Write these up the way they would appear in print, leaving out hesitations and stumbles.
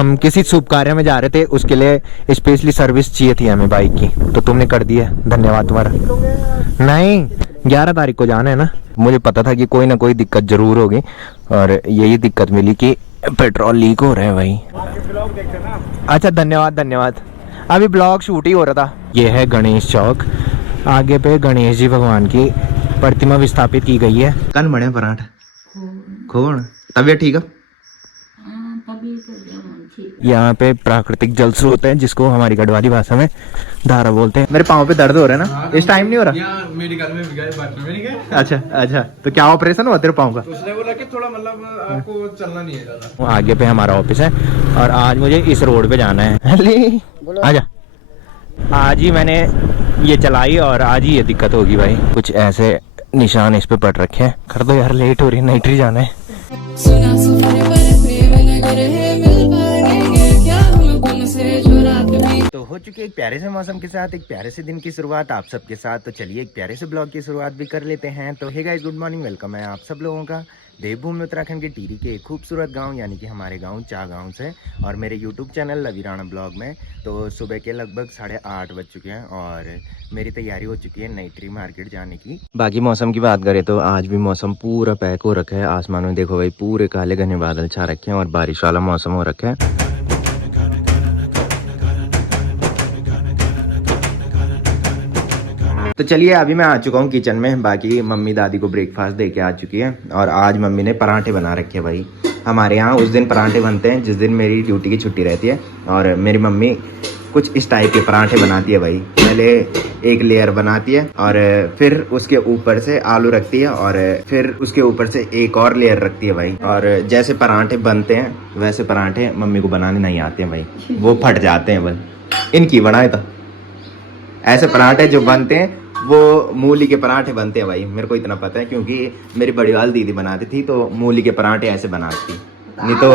हम किसी शुभ कार्य में जा रहे थे, उसके लिए स्पेशली सर्विस चाहिए थी हमें बाइक की, तो तुमने कर दी है, धन्यवाद तुम्हारा। नहीं, 11 तारीख को जाना है ना। मुझे पता था कि कोई ना कोई दिक्कत जरूर होगी और यही दिक्कत मिली कि पेट्रोल लीक हो रहा है भाई। अच्छा धन्यवाद धन्यवाद। अभी ब्लॉग शूट ही हो रहा था। ये है गणेश चौक, आगे पे गणेश जी भगवान की प्रतिमा विस्थापित की गई है। कन बने पराठा खोण तबियत ठीक है। यहाँ पे प्राकृतिक जल स्रोत है जिसको हमारी गढ़वाली भाषा में धारा बोलते हैं। मेरे पाँव पे दर्द हो रहा है ना, इस टाइम नहीं हो रहा। मेडिकल में भी गए। अच्छा अच्छा, तो क्या ऑपरेशन हुआ तेरे पाँव का? उसने बोला कि थोड़ा मतलब आपको चलना नहीं है ज्यादा। आगे पे हमारा ऑफिस है और आज मुझे इस रोड पे जाना है। आजा, आज ही मैंने ये चलाई और आज ही ये दिक्कत होगी भाई। कुछ ऐसे निशान इस पे पड़ रखे हैं। कर दो यार, लेट हो रही है, नाइट्री जाना है। तो हो चुकी एक प्यारे से मौसम के साथ एक प्यारे से दिन की शुरुआत आप सबके साथ। तो चलिए एक प्यारे से ब्लॉग की शुरुआत भी कर लेते हैं। तो hey guys, good morning, welcome है आप सब लोगों का देवभूमि उत्तराखंड के टिहरी के एक खूबसूरत गांव यानी कि हमारे गांव चा गांव से और मेरे यूट्यूब चैनल लवी राणा ब्लॉग में। तो सुबह के लगभग 8:30 बज चुके हैं और मेरी तैयारी हो चुकी है नाइट्री मार्केट जाने की। बाकी मौसम की बात करें तो आज भी मौसम पूरा पैक हो रखा है। आसमान में देखो भाई, पूरे काले घने बादल छा रखे हैं और बारिश वाला मौसम हो रखा है। तो चलिए अभी मैं आ चुका हूँ किचन में। बाकी मम्मी दादी को ब्रेकफास्ट दे के आ चुकी है और आज मम्मी ने पराठे बना रखे हैं भाई। हमारे यहाँ उस दिन पराठे बनते हैं जिस दिन मेरी ड्यूटी की छुट्टी रहती है और मेरी मम्मी कुछ इस टाइप के पराठे बनाती है भाई। पहले एक लेयर बनाती है और फिर उसके ऊपर से आलू रखती है और फिर उसके ऊपर से एक और लेयर रखती है भाई। और जैसे पराठे बनते हैं वैसे पराठे मम्मी को बनाने नहीं आते हैं भाई, वो फट जाते हैं बस। इनकी बनाए तो ऐसे पराठे जो बनते हैं वो मूली के पराठे बनते हैं भाई। मेरे को इतना पता है क्योंकि मेरी बड़ी वाली दीदी बनाती थी तो मूली के पराठे ऐसे बनाती, नहीं तो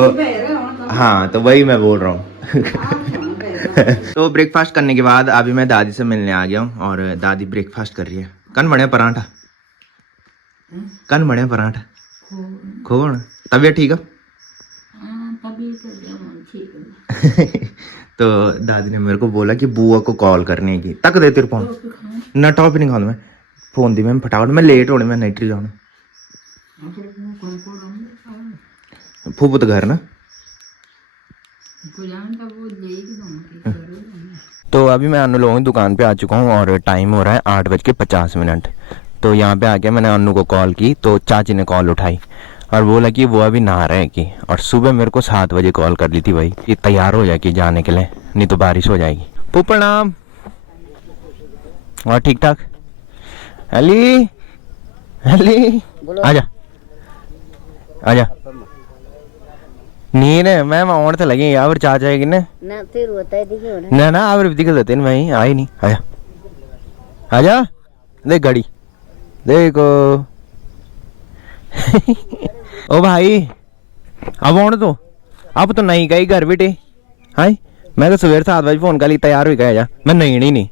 हाँ, तो वही मैं बोल रहा हूँ। तो ब्रेकफास्ट करने के बाद अभी मैं दादी से मिलने आ गया हूँ और दादी ब्रेकफास्ट कर रही है। कन बने पराठा, कन बने पराठा खोण तबियत ठीक है। तो दादी ने मेरे को बोला कि बुआ को कॉल करने की। तक दे तेरे फोन ना, टॉप नहीं खाऊंगा मैं फोन दी मैं फटाफट, मैं लेट होने में नाइट्री जाना। फूफू तो घर ना। तो अभी मैं अन्नू लोगों की दुकान पे आ चुका हूँ और टाइम हो रहा है 8:50। तो यहाँ पे आके मैंने अन्नू को कॉल की तो चाची ने कॉल उठाई और बोला कि वो अभी नहा रहे कि, और सुबह मेरे को 7 बजे कॉल कर ली थी भाई कि तैयार हो जाए कि जाने के लिए, नहीं तो बारिश हो जाएगी। प्रणाम। और ठीक ठाक अली अली आजा आजा। नींद है मैं और तो लगे यार चाह जाएगी ना ना ना आप दिख देते भाई, आई नहीं। आजा आजा, देख गाड़ी देखो। ओ भाई अब आने तो, अब तो नहीं गई घर बेटे। हाय मैं तो सवेर 7 बजे फोन कर ली, तैयार हो गया जा, मैं नहीं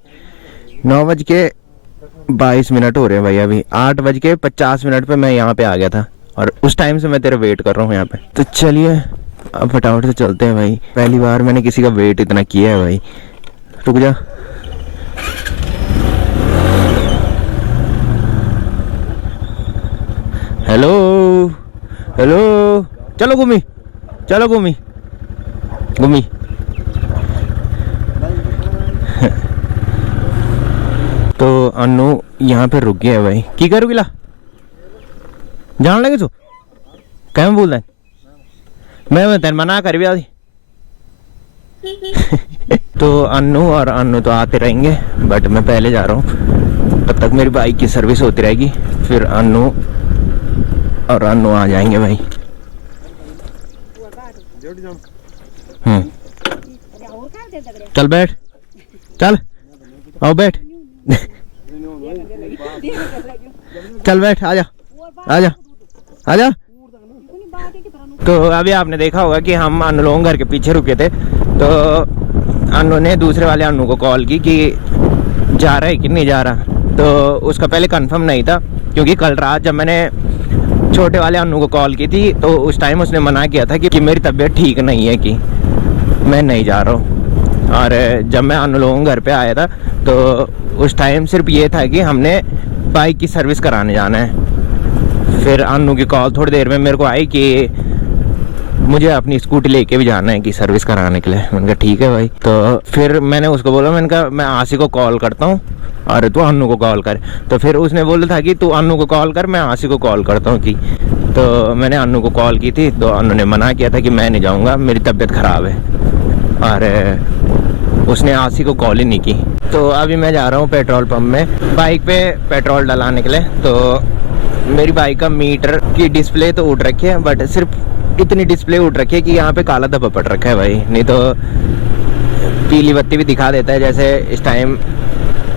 9:22 हो रहे हैं भाई। अभी 8:50 पे मैं यहाँ पे आ गया था और उस टाइम से मैं तेरा वेट कर रहा हूँ यहाँ पे। तो चलिए अब फटाफट से चलते हैं भाई। पहली बार मैंने किसी का वेट इतना किया है भाई। रुक जा, हेलो हेलो, चलो घूमी, चलो घूमी घूमी। तो अन्नू यहाँ पे रुक गया है भाई। की करू गिला जान लगे तू क्या बोल रहा है? मैं तेन मना कर भी आदि। तो अन्नू तो आते रहेंगे बट मैं पहले जा रहा हूँ। तब तक मेरी बाइक की सर्विस होती रहेगी, फिर अन्नू आ जाएंगे भाई। चल बैठ, चल आओ बैठ। चल बैठ, आजा आजा आजा। तो अभी आपने देखा होगा कि हम अन्नू लोगों घर के पीछे रुके थे, तो अन्नू ने दूसरे वाले अन्नू को कॉल की कि जा रहा है कि नहीं जा रहा। तो उसका पहले कंफर्म नहीं था क्योंकि कल रात जब मैंने छोटे वाले अन्नू को कॉल की थी तो उस टाइम उसने मना किया था कि मेरी तबीयत ठीक नहीं है कि, मैं नहीं जा रहा हूँ। और जब मैं अनु लोगों के घर पे आया था तो उस टाइम सिर्फ ये था कि हमने बाइक की सर्विस कराने जाना है। फिर अनु की कॉल थोड़ी देर में मेरे को आई कि मुझे अपनी स्कूटी लेके भी जाना है कि सर्विस कराने के लिए। मैंने कहा ठीक है भाई। तो फिर मैंने उसको बोला, मैंने कहा मैं आशी को कॉल करता हूँ और तू अनु को कॉल कर। तो फिर उसने बोला था कि तू अनु को कॉल कर, मैं आशी को कॉल करता हूँ कि। तो मैंने अनु को कॉल की थी तो अनु ने मना किया था कि मैं नहीं जाऊँगा, मेरी तबीयत ख़राब है, और उसने आशी को कॉल ही नहीं की। तो अभी मैं जा रहा हूँ पेट्रोल पंप में बाइक पे पेट्रोल डलाने के लिए। तो मेरी बाइक का मीटर की डिस्प्ले तो उठ रखी है, बट सिर्फ इतनी डिस्प्ले उठ रखी है कि यहाँ पे काला धब्बा पड़ रखा है भाई, नहीं तो पीली बत्ती भी दिखा देता है। जैसे इस टाइम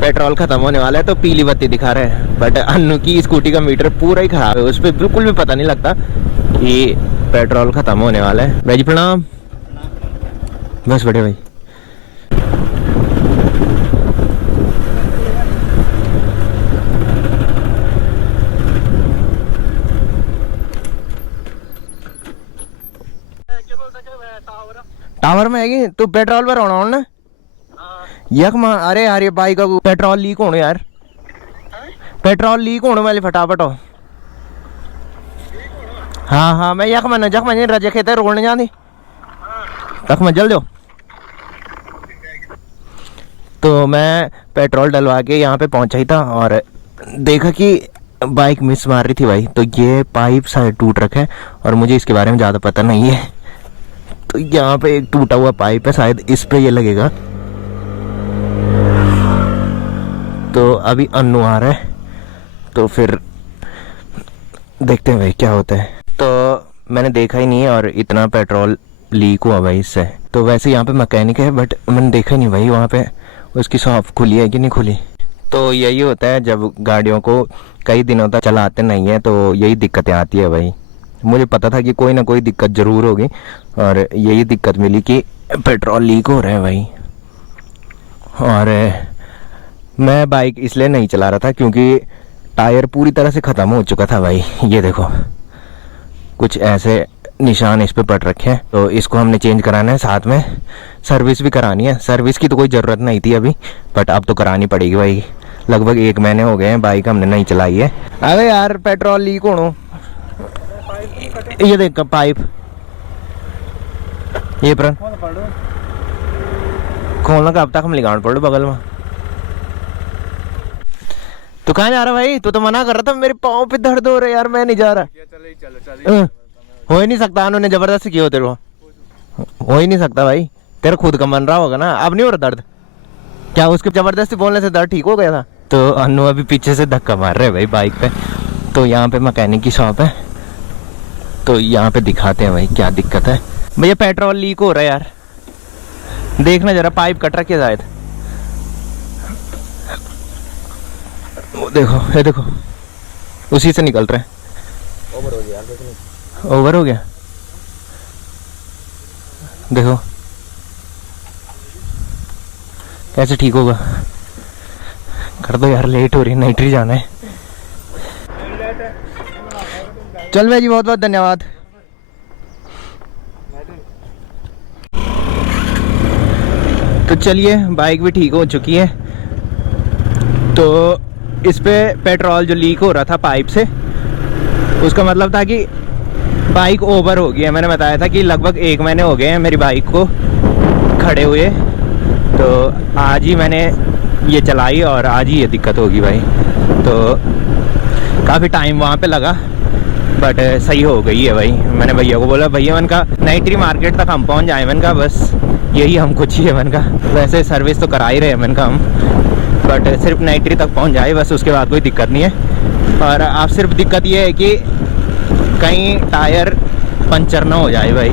पेट्रोल ख़त्म होने वाला है तो पीली बत्ती दिखा रहा है, बट अनु की स्कूटी का मीटर पूरा ही ख़राब है, उस पर बिल्कुल भी पता नहीं लगता कि पेट्रोल ख़त्म होने वाला है। भाई जी प्रणाम। बस बड़े भाई। टावर में है तू पेट्रोल पर होना ना यक मां। अरे यार ये बाइक का पेट्रोल लीक होने यार, पेट्रोल लीक होने वाले फटाफट हो। हाँ हाँ मैं यक मन जख मन रजे खेते रोड जाती तक मैं जल दो। तो मैं पेट्रोल डलवा के यहाँ पे पहुंचा ही था और देखा कि बाइक मिस मार रही थी भाई। तो ये पाइप शायद टूट रखा है और मुझे इसके बारे में ज़्यादा पता नहीं है। तो यहाँ पे एक टूटा हुआ पाइप है, शायद इस पे ये लगेगा। तो अभी अनु आ रहा है तो फिर देखते हैं भाई क्या होता है। तो मैंने देखा ही नहीं है और इतना पेट्रोल लीक हुआ भाई इससे। तो वैसे यहाँ पे मैकेनिक है बट मैंने देखा ही नहीं भाई वहाँ पे उसकी शॉप खुली है कि नहीं खुली। तो यही होता है जब गाड़ियों को कई दिनों तक चलाते नहीं है तो यही दिक्कतें आती है भाई। मुझे पता था कि कोई ना कोई दिक्कत ज़रूर होगी और यही दिक्कत मिली कि पेट्रोल लीक हो रहा है भाई। और मैं बाइक इसलिए नहीं चला रहा था क्योंकि टायर पूरी तरह से ख़त्म हो चुका था भाई। ये देखो कुछ ऐसे निशान इस पे पड़ रखे हैं, तो इसको हमने चेंज कराना है, साथ में सर्विस भी करानी है। सर्विस की तो कोई ज़रूरत नहीं थी अभी, बट अब तो करानी पड़ेगी भाई। लगभग 1 महीने हो गए हैं बाइक हमने नहीं चलाई है। अरे यार पेट्रोल लीक होना, ये देख पाइप ये पर खोलना का अब तक हम लगान पड़ो बगल में। तो कहाँ जा रहा भाई? तू तो मना कर रहा था, मेरे पाँव पे दर्द हो रहे यार, मैं नहीं जा रहा। हो ही नहीं सकता, उन्होंने जबरदस्ती किया तेरे को, हो ही नहीं सकता भाई। तेरा खुद का मन रहा होगा ना, अब नहीं हो रहा दर्द? क्या उसके जबरदस्ती बोलने से दर्द ठीक हो गया था? तो अनु अभी पीछे से धक्का मार रहे भाई बाइक पे। तो यहाँ पे मैकेनिक की शॉप है, तो यहाँ पे दिखाते हैं भाई क्या दिक्कत है। भैया पेट्रोल लीक हो रहा है यार, देखना जरा, पाइप कट रखी है शायद। वो देखो, ये देखो उसी से निकल रहा है। ओवर हो गया, ओवर हो गया देखो कैसे ठीक होगा। कर दो यार, लेट हो रही है, नाइट्री जाना है। चल भाई जी, बहुत बहुत धन्यवाद। तो चलिए बाइक भी ठीक हो चुकी है। तो इस पे पेट्रोल जो लीक हो रहा था पाइप से, उसका मतलब था कि बाइक ओवर हो गई है। मैंने बताया था कि लगभग 1 महीने हो गए हैं मेरी बाइक को खड़े हुए। तो आज ही मैंने ये चलाई और आज ही ये दिक्कत होगी भाई। तो काफ़ी टाइम वहाँ पे लगा बट सही हो गई है भाई। मैंने भैया को बोला, भैया मैंने कहा नाइट्री मार्केट तक हम पहुँच जाए, मैंने कहा बस यही हमको चाहिए। मैंने कहा वैसे सर्विस तो करा ही रहे हैं मैंने कहा हम, बट सिर्फ नाइट्री तक पहुँच जाए बस, उसके बाद कोई दिक्कत नहीं है। और अब सिर्फ दिक्कत ये है कि कहीं टायर पंचर ना हो जाए भाई।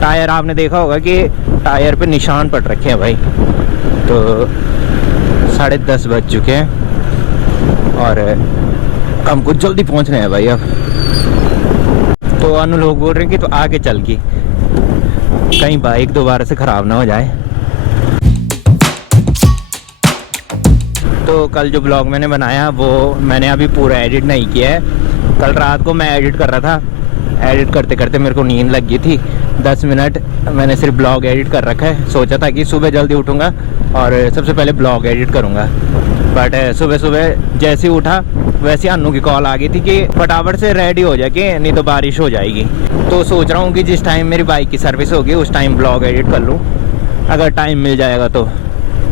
टायर आपने देखा होगा कि टायर पे निशान पड़ रखे हैं भाई। तो 10:30 बज चुके हैं और हमको जल्दी पहुंचना है भाई अब। तो अनु लोग बोल रहे हैं कि तो आगे चल की कहीं बाइक दोबारा से ख़राब ना हो जाए। तो कल जो ब्लॉग मैंने बनाया वो मैंने अभी पूरा एडिट नहीं किया है। कल रात को मैं एडिट कर रहा था एडिट करते करते मेरे को नींद लग गई थी। 10 मिनट मैंने सिर्फ ब्लॉग एडिट कर रखा है। सोचा था कि सुबह जल्दी उठूँगा और सबसे पहले ब्लॉग एडिट करूँगा, बट सुबह सुबह जैसे ही उठा वैसे अन्नू की कॉल आ गई थी कि फटाफट से रेडी हो जाए कि नहीं तो बारिश हो जाएगी। तो सोच रहा हूँ कि जिस टाइम मेरी बाइक की सर्विस होगी उस टाइम ब्लॉग एडिट कर लूँ, अगर टाइम मिल जाएगा तो।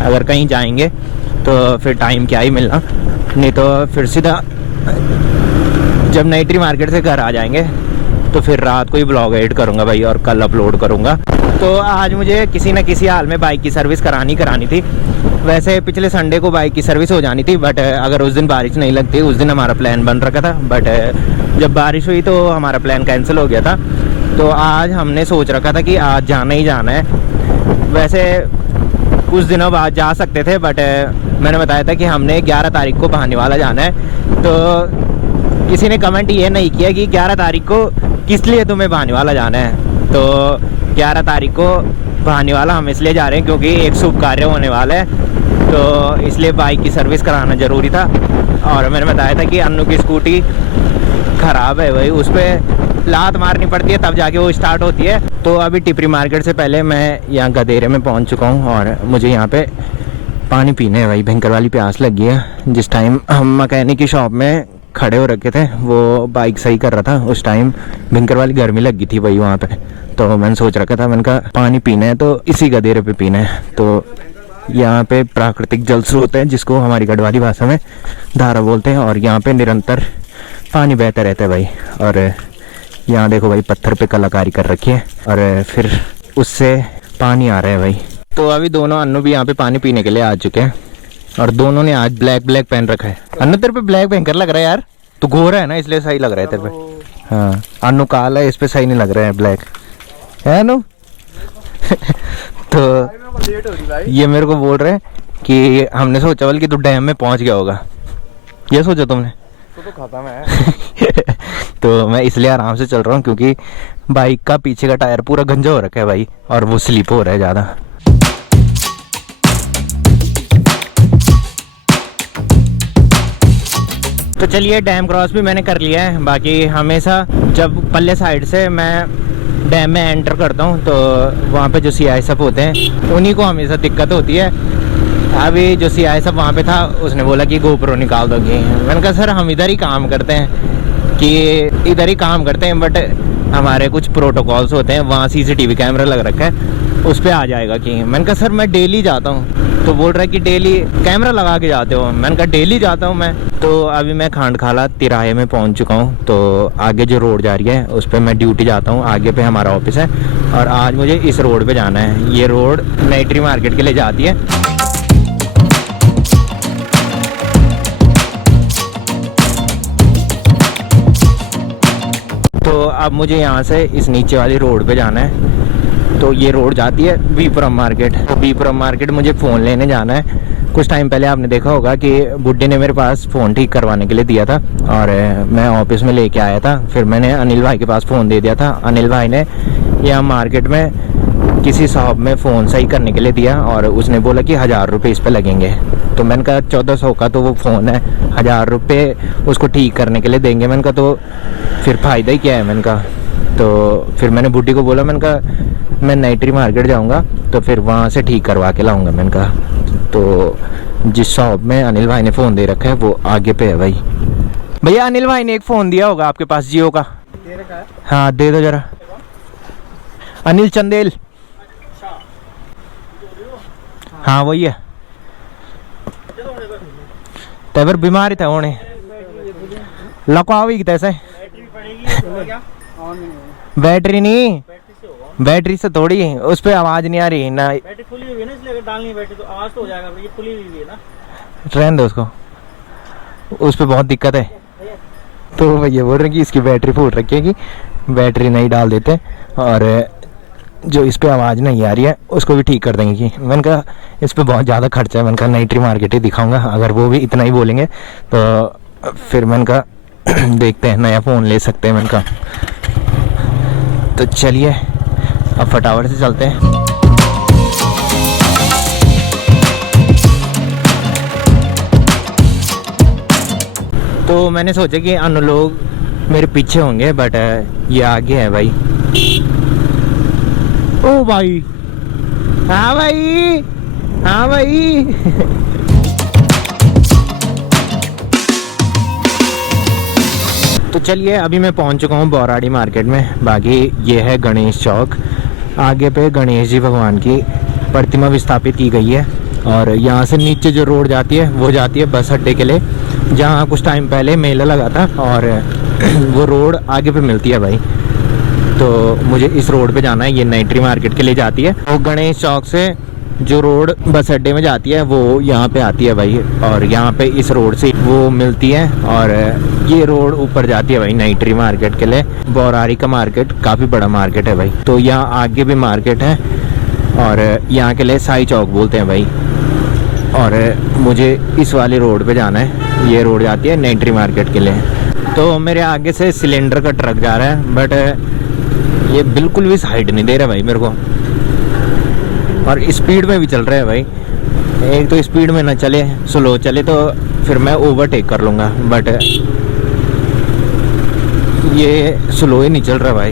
अगर कहीं जाएंगे तो फिर टाइम क्या ही मिलना, नहीं तो फिर सीधा जब नई ट्री मार्केट से घर आ जाएंगे तो फिर रात को ही ब्लॉग एडिट करूँगा भाई और कल अपलोड करूँगा। तो आज मुझे किसी न किसी हाल में बाइक की सर्विस करानी थी। वैसे पिछले संडे को बाइक की सर्विस हो जानी थी, बट अगर उस दिन बारिश नहीं लगती, उस दिन हमारा प्लान बन रखा था, बट जब बारिश हुई तो हमारा प्लान कैंसिल हो गया था। तो आज हमने सोच रखा था कि आज जाना ही जाना है। वैसे कुछ दिनों बाद जा सकते थे, बट मैंने बताया था कि हमने 11 तारीख को भानीवाला जाना है। तो किसी ने कमेंट ये नहीं किया कि 11 तारीख को किस लिए तुम्हें भानीवाला जाना है। तो 11 तारीख को भानीवाला हम इसलिए जा रहे हैं क्योंकि एक शुभ कार्य होने वाला है, तो इसलिए बाइक की सर्विस कराना ज़रूरी था। और मैंने बताया था कि अन्नू की स्कूटी ख़राब है भाई, उस पर लात मारनी पड़ती है तब जाके वो स्टार्ट होती है। तो अभी टिपरी मार्केट से पहले मैं यहाँ गदेरे में पहुँच चुका हूँ और मुझे यहाँ पे पानी पीने है भाई, भयंकर वाली प्यास लगी है। जिस टाइम हम मैकेनिक की शॉप में खड़े हो रखे थे, वो बाइक सही कर रहा था, उस टाइम भयंकर वाली गर्मी लगी थी भाई वहाँ पे। तो मैंने सोच रखा था, मैंने कहा पानी पीना है तो इसी गदेरे पे पीना है। तो यहाँ पे प्राकृतिक जल स्रोत है जिसको हमारी गढ़वाली भाषा में धारा बोलते हैं, और यहाँ पे निरंतर पानी बहता रहता है भाई। और यहाँ देखो भाई पत्थर पे कलाकारी कर रखी है और फिर उससे पानी आ रहा है भाई। तो अभी दोनों अन्नू भी यहाँ पे पानी पीने के लिए आ चुके हैं और दोनों ने आज ब्लैक पहन रखा है। अन्नू तेरे पे ब्लैक भयंकर लग रहा है यार, तू गोरा है ना इसलिए सही लग रहा है तेरे पे। हाँ, अन्नू काला है, इस पे सही नहीं लग रहा है ब्लैक, है अन्नू? तो ये मेरे को बोल रहे हैं कि हमने सोचा बोल कि तू डैम में पहुंच गया होगा, ये सोचा तुमने? तो खत्म है। तो मैं इसलिए आराम से चल रहा हूँ क्योंकि बाइक का पीछे का टायर पूरा गंजा हो रखा है भाई और वो स्लिप हो रहा है ज़्यादा। तो चलिए डैम क्रॉस भी मैंने कर लिया है। बाकी हमेशा जब पल्ले साइड से मैं डैम में एंटर करता हूँ तो वहाँ पे जो सीआई सब होते हैं उन्हीं को हमेशा दिक्कत होती है। अभी जो सीआई सब वहाँ पे था उसने बोला कि गोप्रो निकाल दोगे। मैंने कहा सर हम इधर ही काम करते हैं कि इधर ही काम करते हैं, बट हमारे कुछ प्रोटोकॉल्स होते हैं, वहाँ सीसीटीवी कैमरा लग रखा है उस पर आ जाएगा कि। मैंने कहा सर मैं डेली जाता हूँ। तो बोल रहा है कि डेली कैमरा लगा के जाते हो। मैंने कहा डेली जाता हूँ मैं। तो अभी मैं खांडखाला तिराहे में पहुँच चुका हूँ। तो आगे जो रोड जा रही है उस पर मैं ड्यूटी जाता हूँ, आगे पे हमारा ऑफिस है और आज मुझे इस रोड पे जाना है। ये रोड नई ट्री मार्केट के लिए जाती है। तो अब मुझे यहाँ से इस नीचे वाली रोड पे जाना है। तो ये रोड जाती है बीपुरम मार्केट। तो बीपुरम मार्केट मुझे फ़ोन लेने जाना है। कुछ टाइम पहले आपने देखा होगा कि बुड्ढे ने मेरे पास फ़ोन ठीक करवाने के लिए दिया था और मैं ऑफिस में लेके आया था। फिर मैंने अनिल भाई के पास फ़ोन दे दिया था। अनिल भाई ने यहाँ मार्केट में किसी शॉप में फ़ोन सही करने के लिए दिया और उसने बोला कि 1000 रुपये इस पर लगेंगे। तो मैंने कहा 1400 का तो वो फ़ोन है, 1000 रुपये उसको ठीक करने के लिए देंगे। मैंने कहा तो फिर फ़ायदा ही क्या है। मैंने कहा तो फिर मैंने बुड्ढी को बोला, मैंने कहा मैं नई ट्री मार्केट जाऊँगा तो फिर वहाँ से ठीक करवा के लाऊँगा। मैंने कहा तो जिस शॉप में अनिल भाई ने फ़ोन दे रखा है वो आगे पे है भाई। भैया अनिल भाई ने एक फ़ोन दिया होगा आपके पास जियो का? दे रखा है। हाँ दे दो ज़रा। अनिल चंदेल। हाँ वही है। तैवर बीमार था होने लकवावी तैसे। बैटरी नहीं, बैटरी से थोड़ी, उस पे आवाज नहीं आ रही ना। बैटरी खुली हुई है ना, इसलिए अगर डालनी है बैटरी तो आवाज तो हो जाएगा। ये खुली हुई है ना, रहने दो उसको, उस पे बहुत दिक्कत है। तो भैया बोल रहे हैं कि इसकी बैटरी फूट रखी है कि बैटरी नहीं डाल देते और जो इस पे आवाज़ नहीं आ रही है उसको भी ठीक कर देंगे। कि मैंने कहा इस पे बहुत ज़्यादा खर्चा है। मैंने कहा नई ट्री मार्केट ही दिखाऊंगा, अगर वो भी इतना ही बोलेंगे तो फिर मैंने कहा देखते हैं नया फ़ोन ले सकते हैं। मैंने कहा तो चलिए अब फटाफट से चलते हैं। तो मैंने सोचा कि अन्य लोग मेरे पीछे होंगे, बट ये आगे है भाई। ओ भाई, हाँ भाई, हाँ भाई। तो चलिए, अभी मैं पहुंच चुका हूँ बौराड़ी मार्केट में। बाकी ये है गणेश चौक। आगे पे गणेश जी भगवान की प्रतिमा विस्थापित की गई है। और यहाँ से नीचे जो रोड जाती है वो जाती है बस अड्डे के लिए, जहाँ कुछ टाइम पहले मेला लगा था, और वो रोड आगे पे मिलती है भाई। तो मुझे इस रोड पे जाना है, ये नई ट्री मार्केट के लिए जाती है। और गणेश चौक से जो रोड बस अड्डे में जाती है वो यहाँ पे आती है भाई, और यहाँ पे इस रोड से वो मिलती है। और ये रोड ऊपर जाती है भाई नई ट्री मार्केट के लिए। बौराड़ी का मार्केट काफ़ी बड़ा मार्केट है भाई। तो यहाँ आगे भी मार्केट है, और यहाँ के लिए साई चौक बोलते हैं भाई। और मुझे इस वाले रोड पे जाना है, ये रोड जाती है नई ट्री मार्केट के लिए। तो मेरे आगे से सिलेंडर का ट्रक जा रहा है, बट ये बिल्कुल भी साइड नहीं दे रहा भाई मेरे को, और स्पीड में भी चल रहा है भाई। एक तो स्पीड में ना चले, स्लो चले तो फिर मैं ओवरटेक कर लूँगा, बट ये स्लो ही नहीं चल रहा भाई।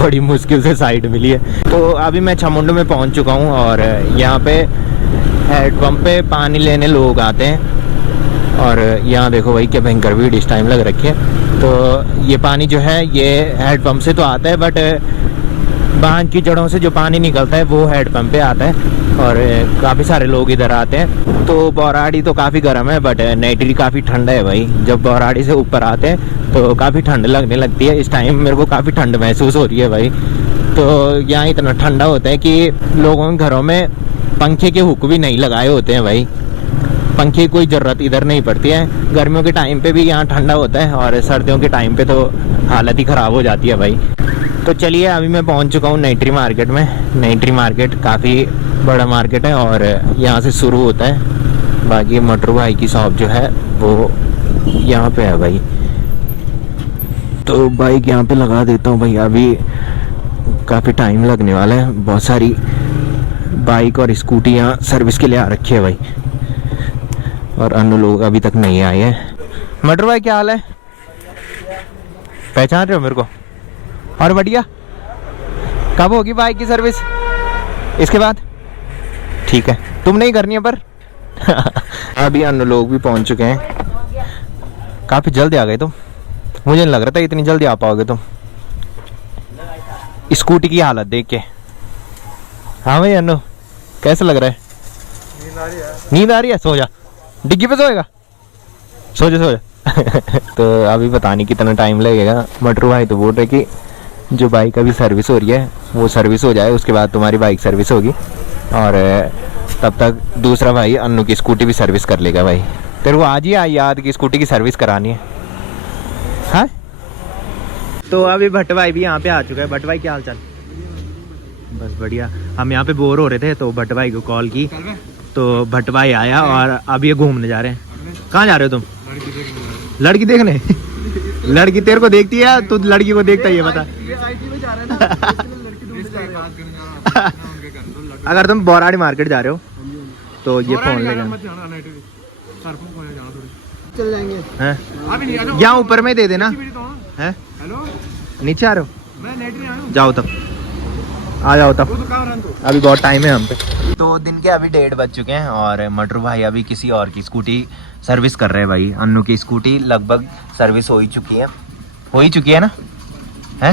बड़ी मुश्किल से साइड मिली है। तो अभी मैं छमुंडू में पहुंच चुका हूं, और यहाँ पे हैंडपम्प पे पानी लेने लोग आते हैं। और यहाँ देखो भाई क्या भयंकर भीड़ इस टाइम लग रखी है। तो ये पानी जो है ये हैंडपम्प से तो आता है, बट बांध की जड़ों से जो पानी निकलता है वो हैंडपम्प पे आता है, और काफ़ी सारे लोग इधर आते हैं। तो बौराड़ी तो काफ़ी गर्म है, बट नई ट्री काफ़ी ठंडा है भाई। जब बौराड़ी से ऊपर आते हैं तो काफ़ी ठंड लगने लगती है। इस टाइम मेरे को काफ़ी ठंड महसूस हो रही है भाई। तो यहाँ इतना ठंडा होता है कि लोगों के घरों में पंखे के हुक भी नहीं लगाए होते हैं भाई। पंखे की कोई ज़रूरत इधर नहीं पड़ती है। गर्मियों के टाइम पे भी यहाँ ठंडा होता है, और सर्दियों के टाइम पे तो हालत ही ख़राब हो जाती है भाई। तो चलिए, अभी मैं पहुँच चुका हूँ नई ट्री मार्केट में। नई ट्री मार्केट काफ़ी बड़ा मार्केट है, और यहाँ से शुरू होता है। बाकी मटरू भाई की शॉप जो है वो यहाँ पे है भाई। तो बाइक यहाँ पे लगा देता हूँ भाई। अभी काफ़ी टाइम लगने वाला है। बहुत सारी बाइक और स्कूटी यहाँ सर्विस के लिए आ रखी है भाई, और अन्य लोग अभी तक नहीं आए हैं। मटर भाई क्या हाल है? पहचान रहे हो मेरे को? और बढ़िया। कब होगी बाइक की सर्विस? इसके बाद? ठीक है, तुम नहीं करनी है पर। अभी अन्य लोग भी पहुंच चुके हैं। काफ़ी जल्दी आ गए तुम, मुझे नहीं लग रहा था इतनी जल्दी आ पाओगे तुम, स्कूटी की हालत देख के। हाँ भाई अन्नू, कैसा लग रहा है? नींद आ रही है? सो जा, डिग्गी पे सोएगा, सो जा सो जा। तो अभी पता नहीं कितना टाइम लगेगा। मटरू भाई तो बोल रहे कि जो बाइक अभी सर्विस हो रही है वो सर्विस हो जाए, उसके बाद तुम्हारी बाइक सर्विस होगी, और तब तक दूसरा भाई अन्नू की स्कूटी भी सर्विस कर लेगा भाई। तेरे को आज ही आई याद की स्कूटी की सर्विस करानी है? हाँ। तो अभी भट्ट भाई भी यहाँ पे आ चुका है। भट्ट भाई क्या हाल चाल? बस बढ़िया। हम यहाँ पे बोर हो रहे थे तो भट्ट भाई को कॉल की, तो भट्ट भाई आया, और अब ये घूमने जा रहे हैं। कहाँ जा रहे हो तुम? लड़की देखने। लड़की तेरे को देखती है, तू लड़की को देखता है, ये बता। अगर तुम बौराड़ी मार्केट जा रहे हो तो ये फोन ले जाना। चल जाएंगे हैं? यहाँ ऊपर में दे देना। हैं? नीचे आ रहे हो? जाओ तब, आ जाओ तब, अभी बहुत टाइम है हम पे। तो दिन के अभी 1:30 बज चुके हैं, और मटरू भाई अभी किसी और की स्कूटी सर्विस कर रहे हैं भाई। अन्नू की स्कूटी लगभग सर्विस हो ही चुकी है ना? है?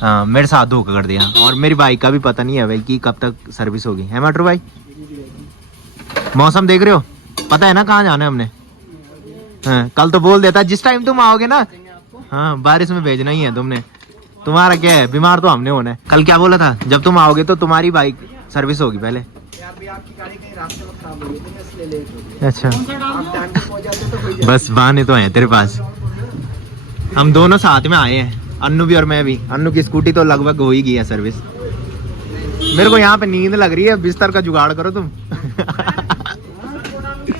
हाँ, मेरे साथ धोखा कर दिया। और मेरी बाइक का भी पता नहीं है भाई कि कब तक सर्विस होगी। है मटरू भाई? मौसम देख रहे हो? पता है ना कहाँ जाना है हमने? हाँ, कल तो बोल देता जिस टाइम तुम आओगे ना। हाँ, बारिश में भेजना ही है तुमने। तुम्हारा क्या है, बीमार तो हमने होना है। कल क्या बोला था? जब तुम आओगे तो तुम्हारी बाइक सर्विस होगी पहले। अच्छा, बस बहाने तो हैं तेरे पास। हम दोनों साथ में आए हैं, अन्नू भी और मैं भी। अन्नू की स्कूटी तो लगभग हो ही गई है सर्विस। मेरे को यहाँ पे नींद लग रही है, बिस्तर का जुगाड़ करो तुम।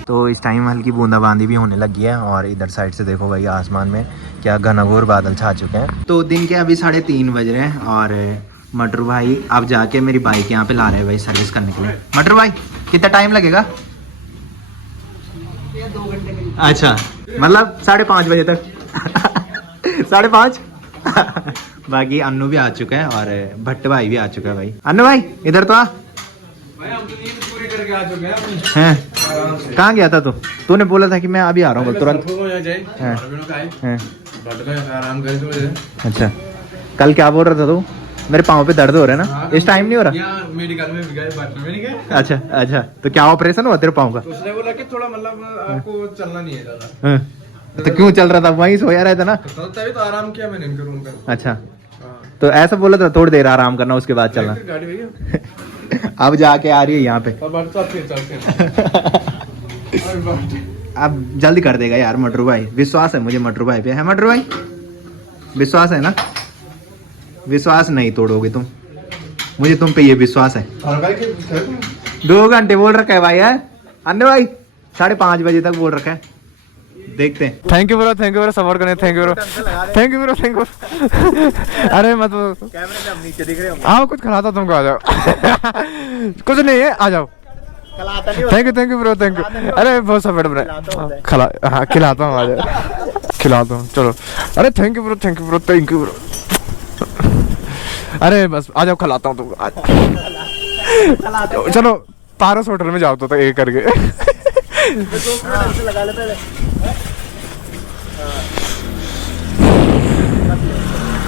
तो इस टाइम हल्की बूंदाबांदी भी होने लगी है, और इधर साइड से देखो भाई आसमान में क्या घनघोर बादल छा चुके हैं। तो दिन के अभी 3:30 बज रहे हैं, और मटरू भाई अब जाके मेरी बाइक यहाँ पे ला रहे हैं भाई सर्विस करने के लिए। मटरू भाई कितना टाइम लगेगा? 2 घंटे अच्छा मतलब 5:30 बजे तक 5:30 बाकी अन्नू भी आ चुका है और भट्ट भाई भी आ चुका है भाई। अन्नू भाई इधर तो आ। भाई हम तो नींद पूरी करके आ चुके हैं अपनी। हैं आराम से। कहाँ गया था तू? तूने बोला था कि मैं अभी आ रहा हूँ तुरंत। हो जाए हाँ। हैं। आराम करे तो अच्छा कल क्या बोल रहा था तू? मेरे पाँव पे दर्द हो रहा है ना? इस टाइम नहीं हो रहा? यहाँ मेडिकल में भी गए, बाटने में नहीं गए। अच्छा अच्छा तो क्या ऑपरेशन हुआ तेरे पाँव का? तो उसने बोला कि थोड़ा मतलब आपको चलना नहीं है ज्यादा। हाँ। तो क्यों चल रहा था? वहीं सोया रहता ना? तो तभी तो आराम किया मैंने इनके रूम पे। अच्छा हाँ। तो ऐसा बोला था थोड़ी देर आराम करना उसके बाद चलना। गाड़ी भैया अब जाके आ रही है यहाँ पे। अब चलते अब जल्दी कर देगा यार मटरू भाई, विश्वास है मुझे मटरू भाई पे। है मटरू भाई? विश्वास है ना? विश्वास नहीं तोड़ोगे तुम, मुझे तुम पे ये विश्वास है। 2 घंटे बोल रखा है भाई है अन्य भाई, 5:30 बजे तक बोल रखा है। देखते हैं। थैंक यू ब्रो सपोर्ट करने। Thank you bro. अरे मत कैमरे में हम नीचे दिख रहे हो। आओ कुछ खिलाता तुमको, आ जाओ। कुछ नहीं है, आ जाओ। Thank you bro thank you. अरे बहुत सपोर्ट ब्रो। खिलाता हूँ, आ जाओ खिलाता हूँ चलो। अरे थैंक यू ब्रो। अरे बस आ जाओ, खिलाता हूँ तुमको। चलो पारस होटल में जाओ तो एक करके।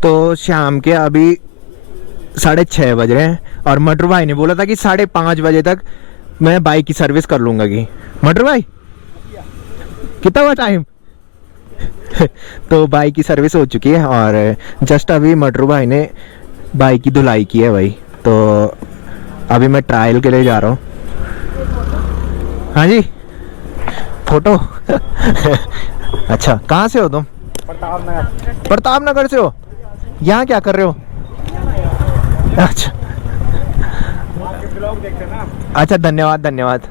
तो शाम के अभी 6:30 बज रहे हैं और मटर भाई ने बोला था कि 5:30 बजे तक मैं बाइक की सर्विस कर लूंगा। कि मटर भाई कितना हुआ टाइम? तो बाइक की सर्विस हो चुकी है और जस्ट अभी मटर भाई ने बाइक की धुलाई की है भाई। तो अभी मैं ट्रायल के लिए जा रहा हूँ। हाँ जी फोटो। अच्छा कहाँ से हो तुम? प्रताप नगर से हो? यहाँ क्या कर रहे हो? अच्छा धन्यवाद।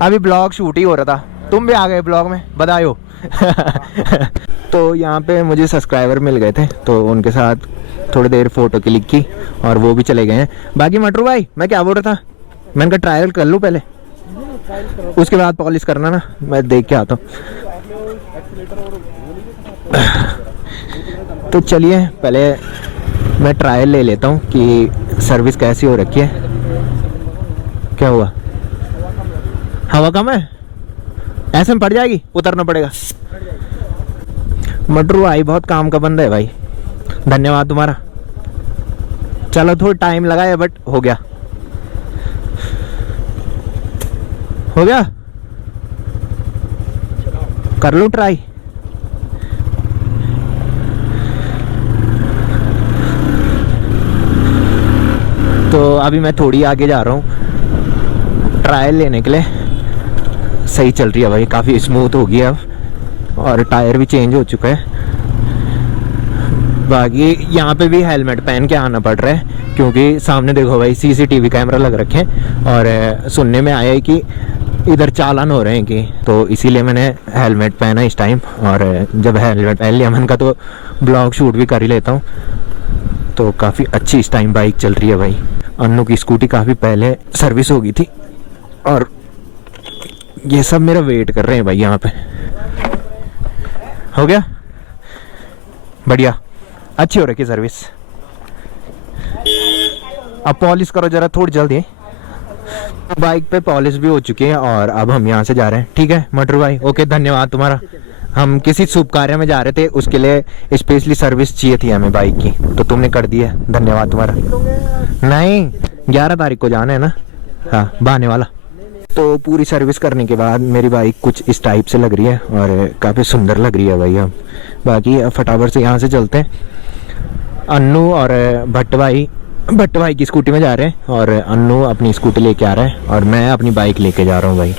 अभी ब्लॉग शूट ही हो रहा था, तुम भी आ गए ब्लॉग में, बधाई हो। तो यहाँ पे मुझे सब्सक्राइबर मिल गए थे तो उनके साथ थोड़ी देर फोटो क्लिक की और वो भी चले गए हैं। बाकी मटरू भाई मैं क्या बोल रहा था, मैंने कहा ट्रायल कर लूँ पहले, उसके बाद पॉलिश करना ना, मैं देख के आता हूँ। तो चलिए पहले मैं ट्रायल ले लेता हूँ कि सर्विस कैसी हो रखी है। क्या हुआ? हवा कम है? ऐसे में पड़ जाएगी, उतरना पड़ेगा। मटरू भाई बहुत काम का बंदा है भाई, धन्यवाद तुम्हारा। चलो थोड़ा टाइम लगा है बट हो गया। कर लूं ट्राई? तो अभी मैं थोड़ी आगे जा रहा हूँ ट्रायल लेने के लिए। सही चल रही है भाई, काफ़ी स्मूथ हो गई अब और टायर भी चेंज हो चुका है। बाकी यहाँ पे भी हेलमेट पहन के आना पड़ रहा है क्योंकि सामने देखो भाई सीसीटीवी कैमरा लग रखे हैं और सुनने में आया है कि इधर चालान हो रहे हैं कि, तो इसीलिए मैंने हेलमेट पहना इस टाइम। और जब हेलमेट पहन लिया मैंने कहा तो ब्लॉग शूट भी कर ही लेता हूँ। तो काफ़ी अच्छी इस टाइम बाइक चल रही है भाई। अन्नू की स्कूटी काफ़ी पहले सर्विस हो गई थी और ये सब मेरा वेट कर रहे हैं भाई यहाँ पे। हो गया बढ़िया, अच्छी हो रखी सर्विस। अब पॉलिश करो जरा थोड़ी जल्दी। बाइक पे पॉलिश भी हो चुकी है और अब हम यहाँ से जा रहे हैं। ठीक है मटरू भाई, ओके धन्यवाद तुम्हारा। हम किसी शुभ कार्य में जा रहे थे, उसके लिए स्पेशली सर्विस चाहिए थी हमें बाइक की, तो तुमने कर दी है, धन्यवाद तुम्हारा। नहीं 11 तारीख को जाना है ना, हाँ बहाने वाला। तो पूरी सर्विस करने के बाद मेरी बाइक कुछ इस टाइप से लग रही है और काफ़ी सुंदर लग रही है भाई। अब बाकी फटाफट से यहाँ से चलते हैं। अन्नू और भट्ट भाई की स्कूटी में जा रहे हैं और अन्नू अपनी स्कूटी लेके आ रहा है और मैं अपनी बाइक लेके जा रहा हूँ भाई।